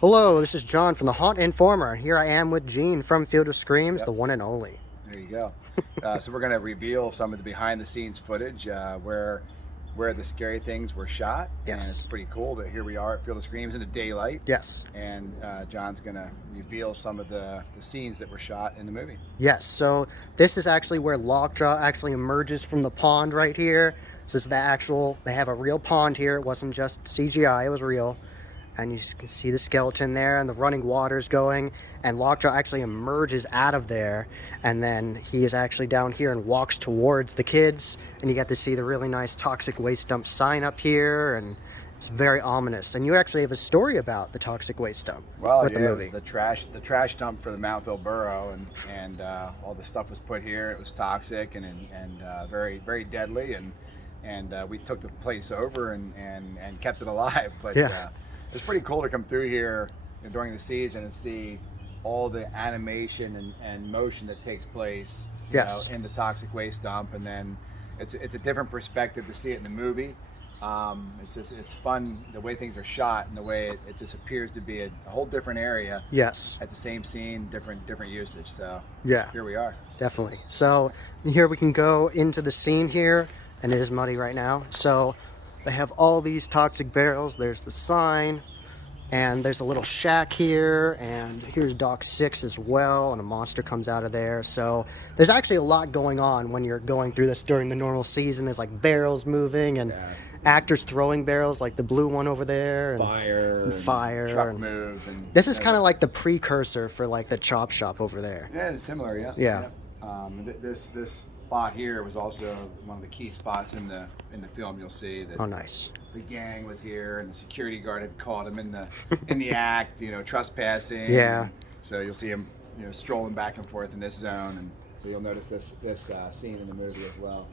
Hello, this is John from the Haunt Informer. Here I am with Gene from Field of Screams, Yep. the one and only. There you go. So we're going to reveal some of the behind-the-scenes footage where the scary things were shot. Yes. And it's pretty cool that here we are at Field of Screams in the daylight. Yes. And John's going to reveal some of the scenes that were shot in the movie. Yes, so this is actually where Lockjaw actually emerges from the pond right here. So this is they have a real pond here. It wasn't just CGI, it was real. And you can see the skeleton there and the running water's going. And Lockjaw actually emerges out of there. And then he is actually down here and walks towards the kids. And you get to see the really nice toxic waste dump sign up here. And it's very ominous. And you actually have a story about the toxic waste dump with the movie. It was the trash dump for the Mountville borough, and all the stuff was put here. It was toxic and very, very deadly. And we took the place over and kept it alive. But yeah. It's pretty cool to come through here during the season and see all the animation and motion that takes place in the toxic waste dump. And then it's a different perspective to see it in the movie. It's fun the way things are shot and the way it just appears to be a whole different area. Yes. At the same scene, different usage. So yeah, here we are. Definitely. So here we can go into the scene here, and it is muddy right now. So they have all these toxic barrels. There's the sign, and there's a little shack here, and here's Dock 6 as well, and a monster comes out of there. So there's actually a lot going on when you're going through this during the normal season. There's like barrels moving and actors throwing barrels, like the blue one over there, and fire, truck and moves. And this is kind of like the precursor for like the chop shop over there. Yeah, it's similar. Yeah. This spot here was also one of the key spots in the film. You'll see that. Oh, nice. The gang was here, and the security guard had caught him in the act, trespassing. Yeah. So you'll see him, strolling back and forth in this zone, and so you'll notice this scene in the movie as well.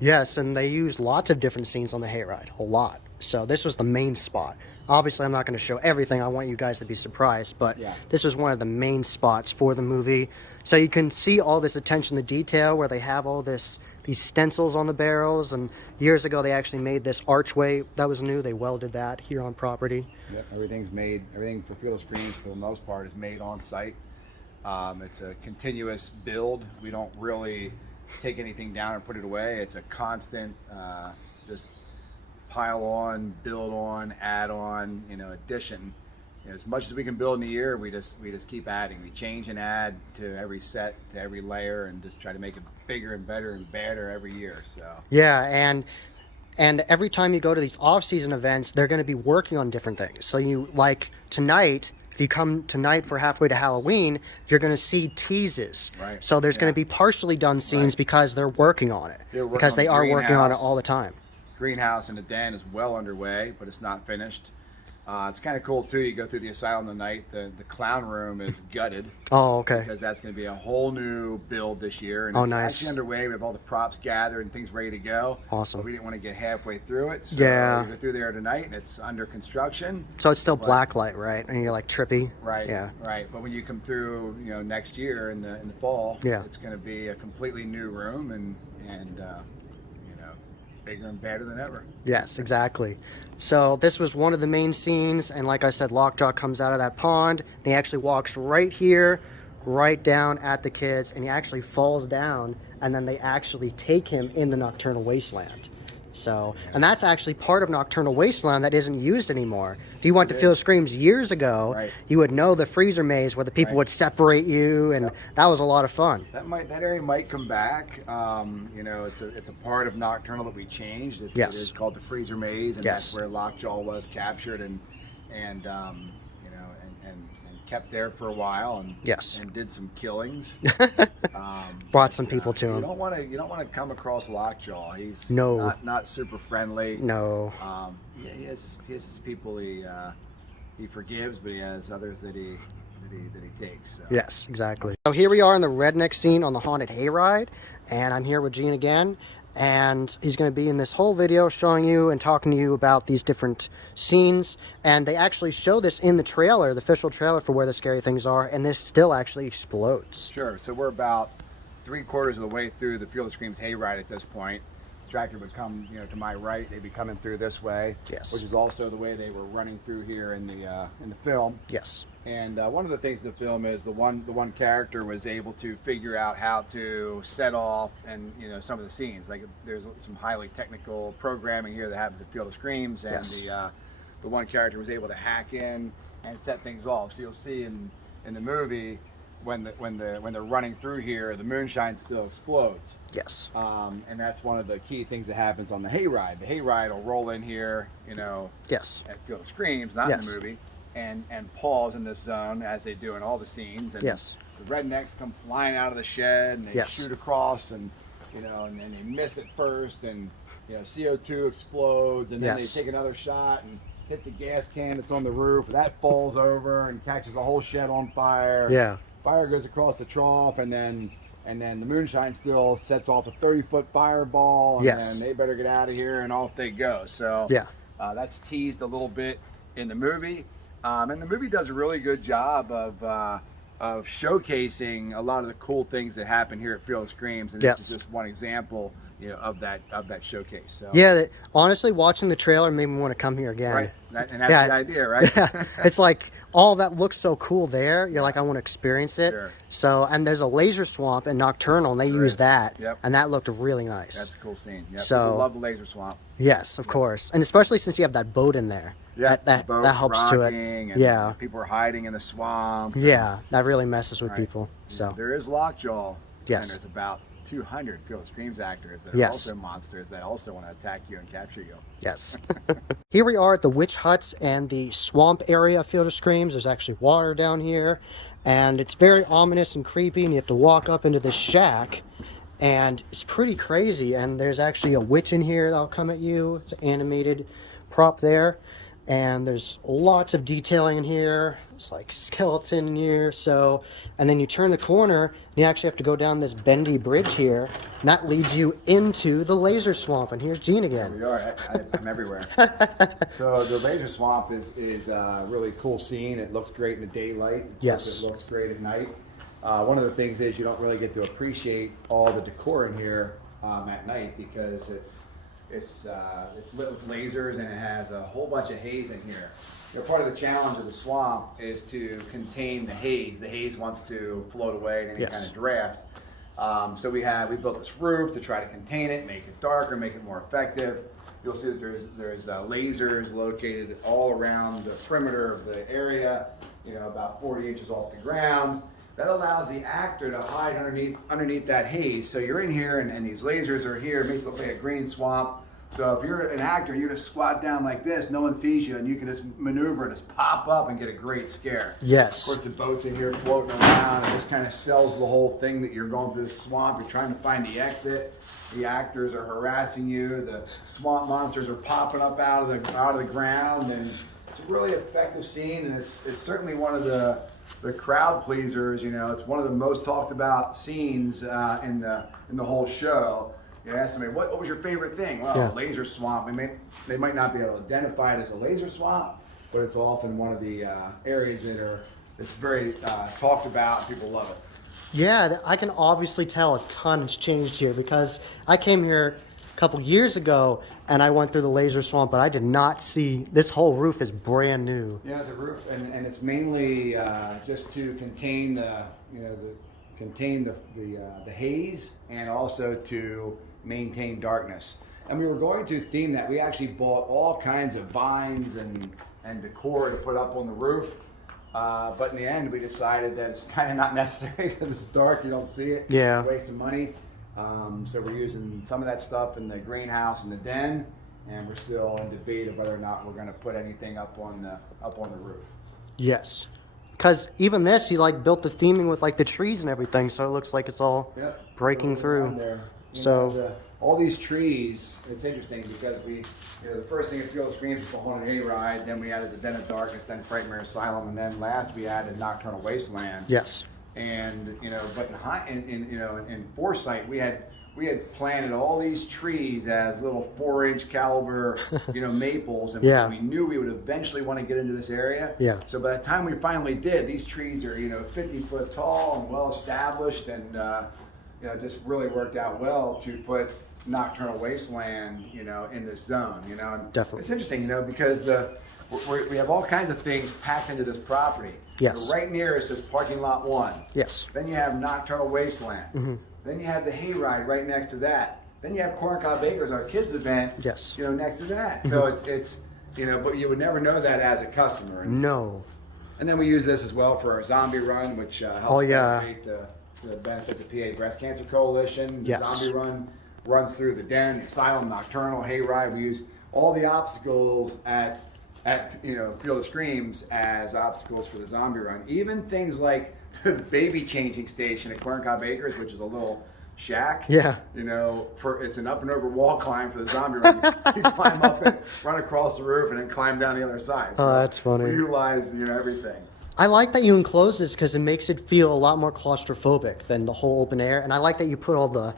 Yes, and they used lots of different scenes on the hayride, a lot. So this was the main spot. Obviously, I'm not going to show everything. I want you guys to be surprised, but this was one of the main spots for the movie. So you can see all this attention to detail where they have all these stencils on the barrels. And years ago, they actually made this archway that was new. They welded that here on property. Yep, everything for Field of Screams for the most part is made on site. It's a continuous build. We don't really take anything down and put it away. It's a constant just pile on, build on, add on, addition. As much as we can build in a year, we just keep adding. We change and add to every set, to every layer, and just try to make it bigger and better every year. So yeah, and every time you go to these off-season events, they're going to be working on different things. So you, like tonight, if you come tonight for halfway to Halloween, you're going to see teases. Right. So there's going to be partially done scenes because they're working on it. Because they are working on it all the time. Greenhouse and the den is well underway, but it's not finished. It's kind of cool too. You go through the asylum tonight. The clown room is gutted. Oh, okay. Because that's going to be a whole new build this year, and it's nice. Actually underway. We have all the props gathered and things ready to go. Awesome. But we didn't want to get halfway through it. So we go through there tonight, and it's under construction. So it's still blacklight, right? And you're like trippy. Right. Yeah. Right. But when you come through, next year in the fall, it's going to be a completely new room and bigger and better than ever. Yes, exactly. So this was one of the main scenes, and like I said, Lockjaw comes out of that pond, and he actually walks right here, right down at the kids, and he actually falls down, and then they actually take him in the Nocturnal Wasteland. So, and that's actually part of Nocturnal Wasteland that isn't used anymore. If you went to Field of Screams years ago, you would know the freezer maze where the people would separate you, and that was a lot of fun. That area might come back. It's a part of Nocturnal that we changed. It is called the freezer maze, and that's where Lockjaw was captured and kept there for a while and did some killings. Brought some people to him. You don't want to come across Lockjaw. He's not super friendly. No. He has his people he forgives, but he has others that he takes. So. Yes, exactly. So here we are in the redneck scene on the haunted hayride, and I'm here with Gene again. And he's going to be in this whole video showing you and talking to you about these different scenes. And they actually show this in the trailer, the official trailer for where the scary things are, and this still actually explodes. Sure. So we're about 3/4 of the way through the Field of Screams hayride at this point. tractor would come, to my right. They'd be coming through this way, Yes. which is also the way they were running through here in the film. Yes. And one of the things in the film is the one character was able to figure out how to set off and some of the scenes. Like there's some highly technical programming here that happens at Field of Screams, and Yes. the one character was able to hack in and set things off. So you'll see in the movie when they're running through here, the moonshine still explodes. Yes. And that's one of the key things that happens on the hayride. The hayride will roll in here, Yes. at Field of Screams, not in the movie. And pause in this zone as they do in all the scenes. And Yes. the rednecks come flying out of the shed and they Yes. shoot across and and then they miss it first and CO2 explodes and then Yes. they take another shot and hit the gas can that's on the roof. That falls over and catches the whole shed on fire. Yeah. Fire goes across the trough and then the moonshine still sets off a 30-foot fireball and Yes. then they better get out of here and off they go. So Yeah. that's teased a little bit in the movie. And the movie does a really good job of showcasing a lot of the cool things that happen here at Field of Screams, and Yes. this is just one example, of that showcase. So Yeah. Honestly, watching the trailer made me want to come here again. right, and that's Yeah. the idea, right? Yeah. It's like all that looks so cool there. You're like, I want to experience it. Sure. So, and there's a laser swamp in Nocturnal, and they use is. that, Yep. and that looked really nice. That's a cool scene. Yep. So- People love the laser swamp. Yes, of course, and especially since you have that boat in there. Yeah, that the boat helps to it. rocking and Yeah. people are hiding in the swamp. Yeah, that really messes with Right. people. So There is Lockjaw. Yes. And there's about 200 Field of Screams actors that are Yes. also monsters that also want to attack you and capture you. yes. Here we are at the witch huts and the swamp area of Field of Screams. There's actually water down here, and it's very ominous and creepy, and you have to walk up into this shack, and it's pretty crazy. And there's actually a witch in here that'll come at you. It's an animated prop there, and there's lots of detailing in here. It's like skeleton in here. So, and then you turn the corner, and you actually have to go down this bendy bridge here, and that leads you into the laser swamp. And here's Gene Here again. we are. I'm everywhere. So the laser swamp is a really cool scene. It looks great in the daylight. Yes. It looks great at night. One of the things is you don't really get to appreciate all the decor in here at night because it's lit with lasers and it has a whole bunch of haze in here. Part of the challenge of the swamp is to contain the haze. The haze wants to float away in any Yes. kind of draft. So we built this roof to try to contain it, make it darker, make it more effective. You'll see that there's lasers located all around the perimeter of the area, about 40 inches off the ground. That allows the actor to hide underneath that haze. So you're in here and these lasers are here. It makes it look like a green swamp. So if you're an actor and you just squat down like this, no one sees you and you can just maneuver and just pop up and get a great scare. Yes. Of course, the boat's in here floating around and just kind of sells the whole thing that you're going through the swamp. You're trying to find the exit. The actors are harassing you. The swamp monsters are popping up out of the ground, and it's a really effective scene. And it's certainly one of the crowd pleasers. It's one of the most talked about scenes in the whole show. You ask somebody, what was your favorite thing? Well, Yeah. laser swamp. They might not be able to identify it as a laser swamp, but it's often one of the areas that's very talked about. People love it. Yeah, I can obviously tell a ton has changed here because I came here a couple years ago and I went through the laser swamp, but I did not see this whole roof is brand new. Yeah, the roof, and it's mainly just to contain the haze and also to maintain darkness. And we were going to theme that. We actually bought all kinds of vines and decor to put up on the roof. But in the end, we decided that it's kind of not necessary because it's dark, you don't see it. Yeah. It's a waste of money. So we're using some of that stuff in the greenhouse and the den, and we're still in debate of whether or not we're going to put anything up on the roof. Yes. Because even this, you like built the theming with like the trees and everything, so it looks like it's all Yep. breaking through. There. So All these trees, it's interesting because the first thing at Field of Screams was the Haunted Hayride, then we added the Den of Darkness, then Frightmare Asylum, and then last we added Nocturnal Wasteland. yes. And but in foresight we had planted all these trees as little 4-inch caliber maples, and Yeah. we knew we would eventually want to get into this area. Yeah. So by the time we finally did, these trees are 50 foot tall and well established, and just really worked out well to put nocturnal wasteland, you know, in this zone, you know. And Definitely. it's interesting, you know, because we have all kinds of things packed into this property. Yes. So right near us is parking lot 1. Yes. Then you have nocturnal wasteland. Then you have the hayride right next to that. Then you have Corncob Acres, our kids event. Yes. You know, next to that. So it's you know, but you would never know that as a customer. No. And then we use this as well for our zombie run, which helps benefit the PA Breast Cancer Coalition. The Yes. zombie run runs through the den, Asylum, Nocturnal, Hayride. We use all the obstacles at you know, Field of Screams as obstacles for the zombie run. Even things like the baby changing station at Corncob Acres, which is a little shack. Yeah. You know, it's an up and over wall climb for the zombie run. You climb up and run across the roof and then climb down the other side. Oh, that's funny. We utilize, you know, everything. I like that you enclose this because it makes it feel a lot more claustrophobic than the whole open air. And I like that you put all the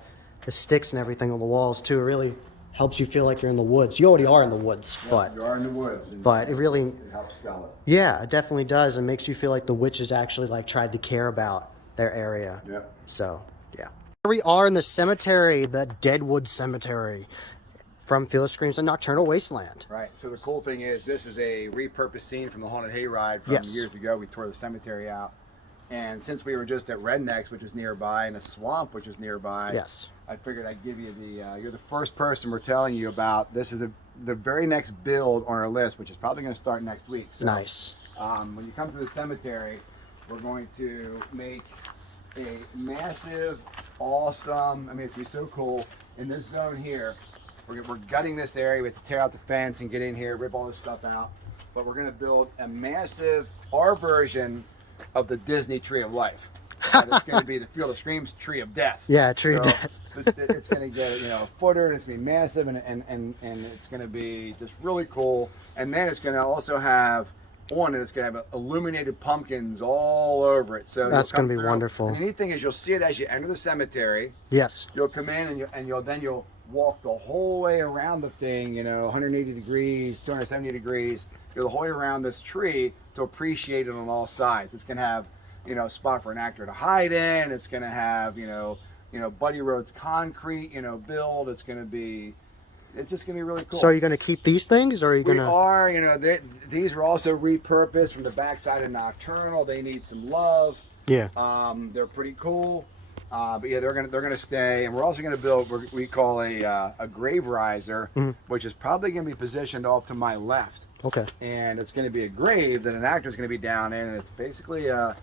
sticks and everything on the walls too. It really helps you feel like you're in the woods. You already are in the woods, but You are in the woods. but it really, It helps sell it. yeah, it definitely does. It makes you feel like the witches actually like tried to care about their area. Yep. So, yeah. Here we are in the cemetery, the Deadwood Cemetery from Field of Screams and Nocturnal Wasteland. Right. So the cool thing is this is a repurposed scene from the Haunted Hayride from Yes. years ago. We tore the cemetery out. And since we were just at Rednecks, which is nearby, and a swamp, which is nearby, Yes. I figured I'd give you you're the first person we're telling you about. This is the very next build on our list, which is probably going to start next week. So, Nice. when you come to the cemetery, we're going to make a massive, awesome, I mean, it's going to be so cool. In this zone here, we're gutting this area. We have to tear out the fence and get in here, rip all this stuff out. But we're going to build a massive, our version of the Disney Tree of Life. And it's going to be the Field of Screams Tree of Death. Yeah, Tree of Death. It's going to get, you know, a footer, and it's going to be massive, and it's going to be just really cool. And then it's going to also have on it, it's going to have illuminated pumpkins all over it. So That's going to be wonderful. And the neat thing is you'll see it as you enter the cemetery. Yes. You'll come in and you'll walk the whole way around the thing, you know, 180 degrees, 270 degrees. Go the whole way around this tree to appreciate it on all sides. It's going to have, you know, a spot for an actor to hide in. It's going to have, you know, Buddy Rhodes concrete, you know, build. It's just going to be really cool. So are you going to keep these things, or are you going to? We are, you know, these were also repurposed from the backside of Nocturnal. They need some love. Yeah. They're pretty cool. But yeah, they're gonna stay, and we're also gonna build what we call a grave riser, which is probably gonna be positioned off to my left. Okay. And it's gonna be a grave that an actor's gonna be down in, and it's basically a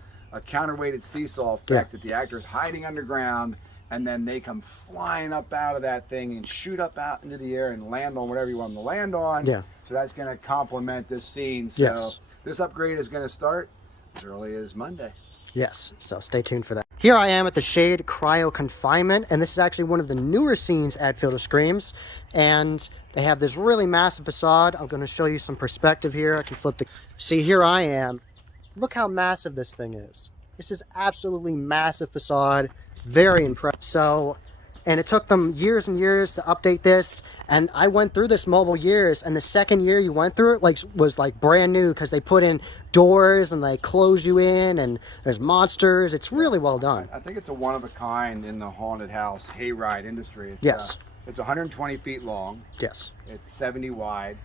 counterweighted seesaw effect that the actor's hiding underground, and then they come flying up out of that thing and shoot up out into the air and land on whatever you want them to land on. Yeah. So that's gonna complement this scene. So this upgrade is gonna start as early as Monday. Yes, so stay tuned for that. Here I am at the Shade Cryo Confinement, and this is actually one of the newer scenes at Field of Screams, and they have this really massive facade. I'm going to show you some perspective here. I can flip the... See, here I am. Look how massive this thing is. This is absolutely massive facade. Very impressive. So, and it took them years and years to update this, and I went through this multiple years, and the second year you went through it was like brand new, because they put in doors and they close you in, and there's monsters. It's really well done. I think it's a one of a kind in the haunted house hayride industry. Yes. It's 120 feet long. Yes. It's 70 wide,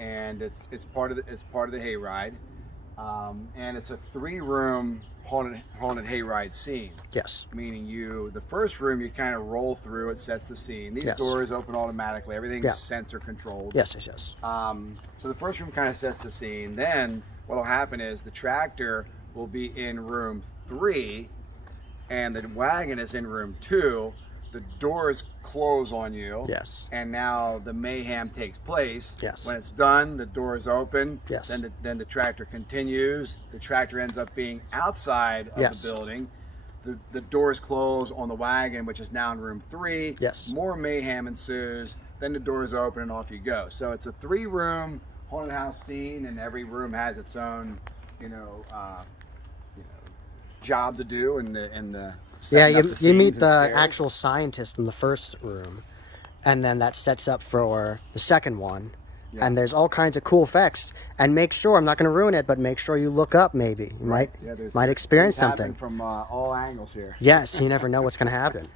and it's part of the hayride, and it's a 3-room haunted hayride scene. Yes. Meaning the first room you kind of roll through, it sets the scene. These doors open automatically. Everything's sensor controlled. Yes. So the first room kind of sets the scene. Then what will happen is the tractor will be in room 3, and the wagon is in room 2. The doors close on you. Yes. And now the mayhem takes place. Yes. When it's done, the doors open. Yes. Then the tractor continues. The tractor ends up being outside of the building. The doors close on the wagon, which is now in room 3. Yes. More mayhem ensues. Then the doors open and off you go. So it's a 3-room haunted house scene, and every room has its own, job to do in the you meet the actual scientist in the first room, and then that sets up for the second one. And there's all kinds of cool effects. And make sure, I'm not going to ruin it, but make sure you look up. Maybe you might experience something from all angles here. Yes, you never know what's going to happen.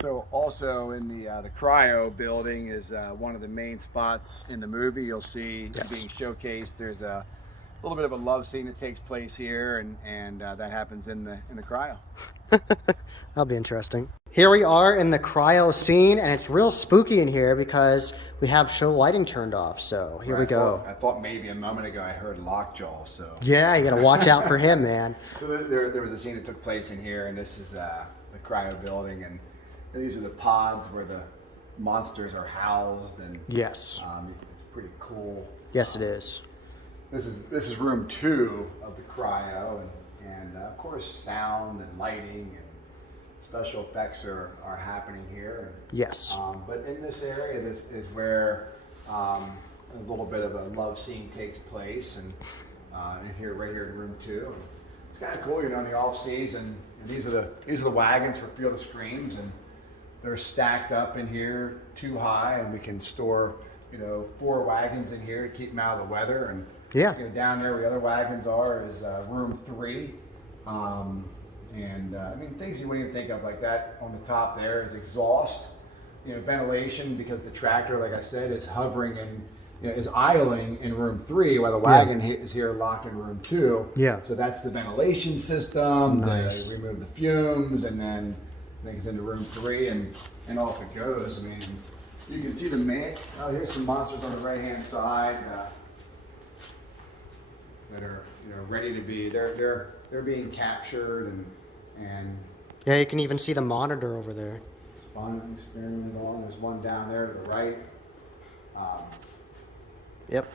So also in the cryo building is one of the main spots in the movie. You'll see Yes. being showcased. There's a little bit of a love scene that takes place here, and that happens in the cryo. That'll be interesting. Here we are in the cryo scene, and it's real spooky in here because we have show lighting turned off. So here we go. I thought maybe a moment ago I heard Lockjaw. So Yeah, you gotta watch out for him, man. So there was a scene that took place in here, and this is the cryo building, and these are the pods where the monsters are housed, and Yes. it's pretty cool. Yes, it is. This is room 2 of the cryo, and of course sound and lighting and special effects are happening here. Yes. But in this area, this is where a little bit of a love scene takes place, and in here, right here in room 2. It's kind of cool, you know, in the off season. And these are the wagons for Field of Screams, and they're stacked up in here too high, and we can store, you know, 4 wagons in here to keep them out of the weather. And Yeah. you know, down there where the other wagons are is room 3. I mean, things you wouldn't even think of, like that on the top there is exhaust, you know, ventilation, because the tractor, like I said, is hovering and, you know, is idling in room 3 while the wagon is here locked in room 2. Yeah. So that's the ventilation system. Nice. They remove the fumes, and then things into room 3, and off it goes. I mean, you can see the oh, here's some monsters on the right hand side that are, you know, ready to be. They're being captured, and Yeah, you can even see the monitor over there. spawn experiment on. There's one down there to the right. Yep.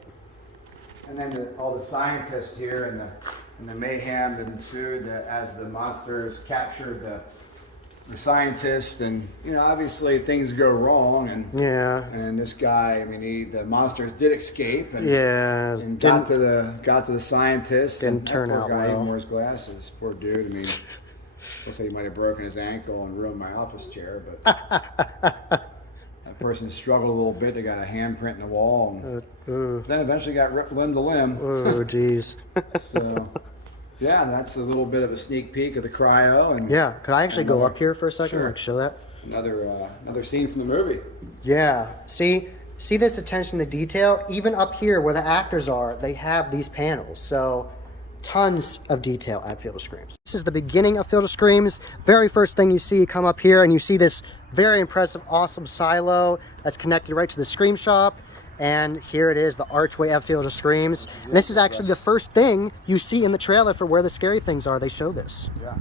And then all the scientists here, and the mayhem that ensued as the monsters captured the scientists, and you know, obviously things go wrong, Yeah. and this guy, I mean, the monsters did escape, and Yeah. and got to the scientists. Didn't and turn that poor out guy well. even wears glasses. Poor dude. I mean, looks like he might have broken his ankle and ruined my office chair, but. That person struggled a little bit. They got a handprint in the wall, and then eventually got ripped limb to limb. Oh, geez. So, yeah, that's a little bit of a sneak peek of the cryo. And Yeah. Could I actually go Another- up here for a second? Sure. Like show that? another scene from the movie. Yeah. See this attention to detail? Even up here where the actors are, they have these panels. So tons of detail at Field of Screams. This is the beginning of Field of Screams. Very first thing you see, come up here and you see this very impressive, awesome silo that's connected right to the Scream Shop. And here it is, the archway of Field of Screams. And this is actually the first thing you see in the trailer for where the scary things are. They show this. Yeah.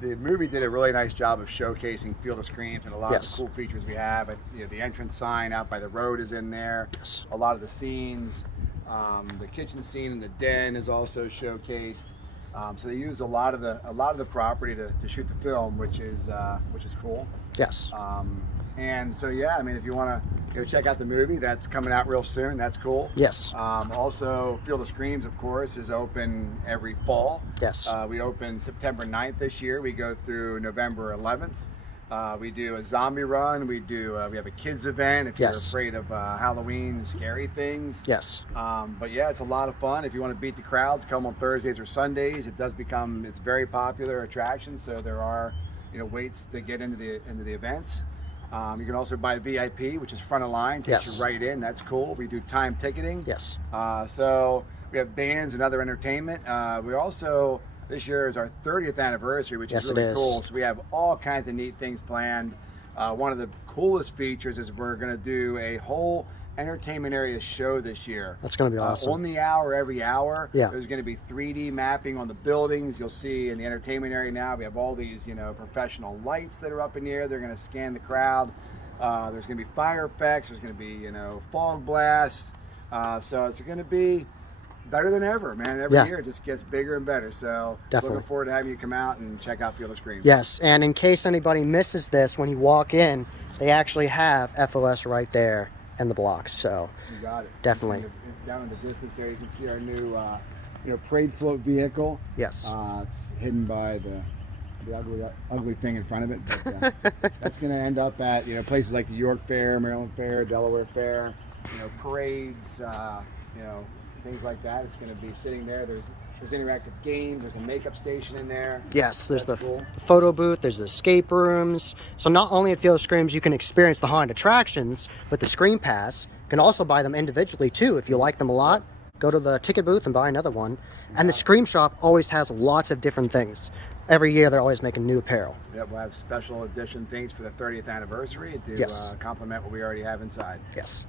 The movie did a really nice job of showcasing Field of Screams and a lot of the cool features we have. You know, the entrance sign out by the road is in there. Yes. A lot of the scenes, the kitchen scene in the den is also showcased. So they used a lot of the property to shoot the film, which is cool. Yes. And so yeah, I mean, if you want to check out the movie, that's coming out real soon. That's cool. Yes. Also, Field of Screams, of course, is open every fall. Yes. We open September 9th this year. We go through November 11th. We do a zombie run. We have a kids event if you're afraid of Halloween scary things. Yes. But yeah, it's a lot of fun. If you want to beat the crowds, come on Thursdays or Sundays. It's very popular attraction. So there are, you know, waits to get into the events. You can also buy VIP, which is front of line, takes you right in. That's cool. We do time ticketing. Yes. So we have bands and other entertainment. We also, this year is our 30th anniversary, which is really cool. So we have all kinds of neat things planned. One of the coolest features is we're going to do a whole entertainment area show this year. That's going to be awesome. On the hour, every hour. Yeah. There's going to be 3D mapping on the buildings. You'll see in the entertainment area now, we have all these, you know, professional lights that are up in the air. They're going to scan the crowd. There's going to be fire effects. There's going to be, you know, fog blasts. So it's going to be better than ever, man. Every year it just gets bigger and better. So Definitely. Looking forward to having you come out and check out Field of Screams. Yes, and in case anybody misses this, when you walk in, they actually have FOS right there in the blocks. So you got it. Definitely. Down in the distance there, you can see our new, parade float vehicle. Yes. It's hidden by the ugly thing in front of it. But, that's going to end up at, you know, places like the York Fair, Maryland Fair, Delaware Fair. You know, parades. You know, things like that. It's going to be sitting there. There's interactive games. There's a makeup station in there. Yes, there's That's the, cool. the photo booth, there's the escape rooms. So not only at Field of Screams you can experience the haunted attractions with the Scream Pass, you can also buy them individually too if you like them a lot. Go to the ticket booth and buy another one. And the Scream Shop always has lots of different things. Every year they're always making new apparel. Yep, we'll have special edition things for the 30th anniversary to Yes. complement what we already have inside. Yes.